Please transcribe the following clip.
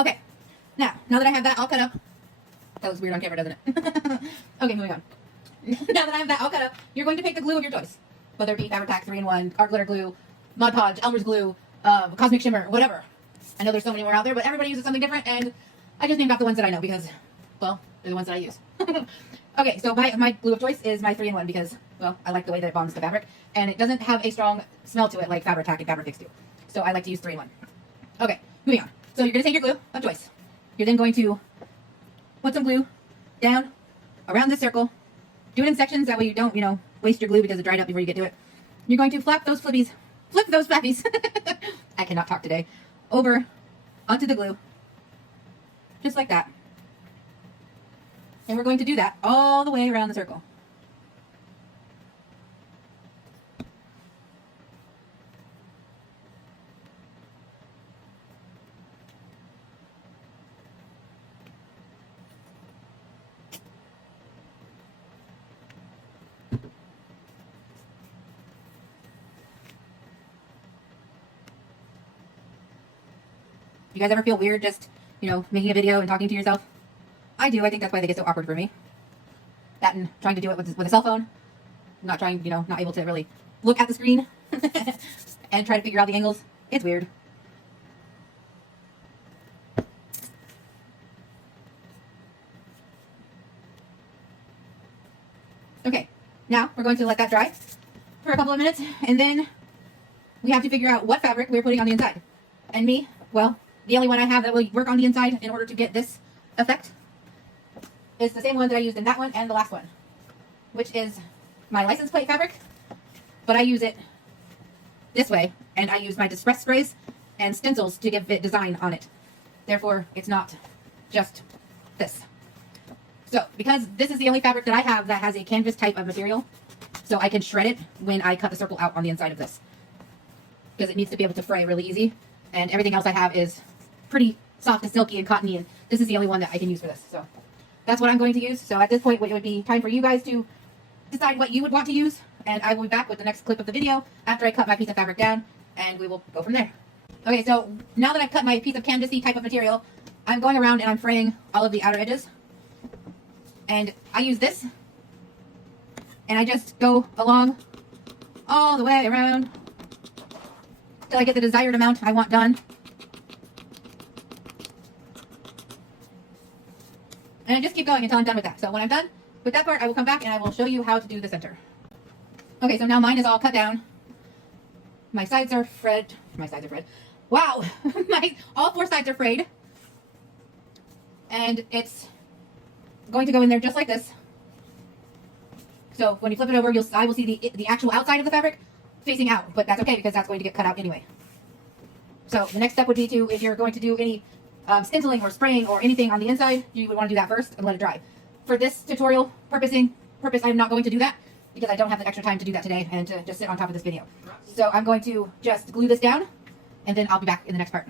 Okay, now that I have that all cut up, that was weird on camera, doesn't it? Okay, moving on. Now that I have that all cut up, you're going to pick the glue of your choice. Whether it be Fabri-Tac 3-in-1, Art Glitter Glue, Mod Podge, Elmer's Glue, Cosmic Shimmer, whatever. I know there's so many more out there, but everybody uses something different, and I just named off the ones that I know because, well, they're the ones that I use. Okay, so my glue of choice is my 3-in-1 because, well, I like the way that it bonds the fabric, and it doesn't have a strong smell to it like Fabri-Tac and Fabri-Fix do. So I like to use 3-in-1. Okay, moving on. So you're going to take your glue of choice. You're then going to put some glue down around this circle. Do it in sections, that way you don't, waste your glue because it dried up before you get to it. You're going to flip those flappies, I cannot talk today, over onto the glue, just like that. And we're going to do that all the way around the circle. You guys ever feel weird just, making a video and talking to yourself? I do. I think that's why they get so awkward for me. That and trying to do it with a cell phone. Not trying, not able to really look at the screen and try to figure out the angles. It's weird. Okay, now we're going to let that dry for a couple of minutes, and then we have to figure out what fabric we're putting on the inside. And me, well, the only one I have that will work on the inside in order to get this effect is the same one that I used in that one and the last one, which is my license plate fabric, but I use it this way, and I use my distress sprays and stencils to give it design on it. Therefore, it's not just this. So, because this is the only fabric that I have that has a canvas type of material, so I can shred it when I cut the circle out on the inside of this, because it needs to be able to fray really easy, and everything else I have is pretty soft and silky and cottony, and this is the only one that I can use for this. So that's what I'm going to use. So at this point, it would be time for you guys to decide what you would want to use, and I will be back with the next clip of the video after I cut my piece of fabric down, and we will go from there. Okay, so now that I've cut my piece of canvasy type of material, I'm going around and I'm fraying all of the outer edges, and I use this, and I just go along all the way around till I get the desired amount I want done. And I just keep going until I'm done with that. So when I'm done with that part, I will come back and I will show you how to do the center. Okay, so now mine is all cut down. My sides are frayed. Wow! All 4 sides are frayed. And it's going to go in there just like this. So when you flip it over, I will see the actual outside of the fabric facing out, but that's okay because that's going to get cut out anyway. So the next step would be if you're going to do any stenciling or spraying or anything on the inside, you would want to do that first and let it dry. For this tutorial purpose, I'm not going to do that because I don't have the extra time to do that today and to just sit on top of this video. So I'm going to just glue this down, and then I'll be back in the next part.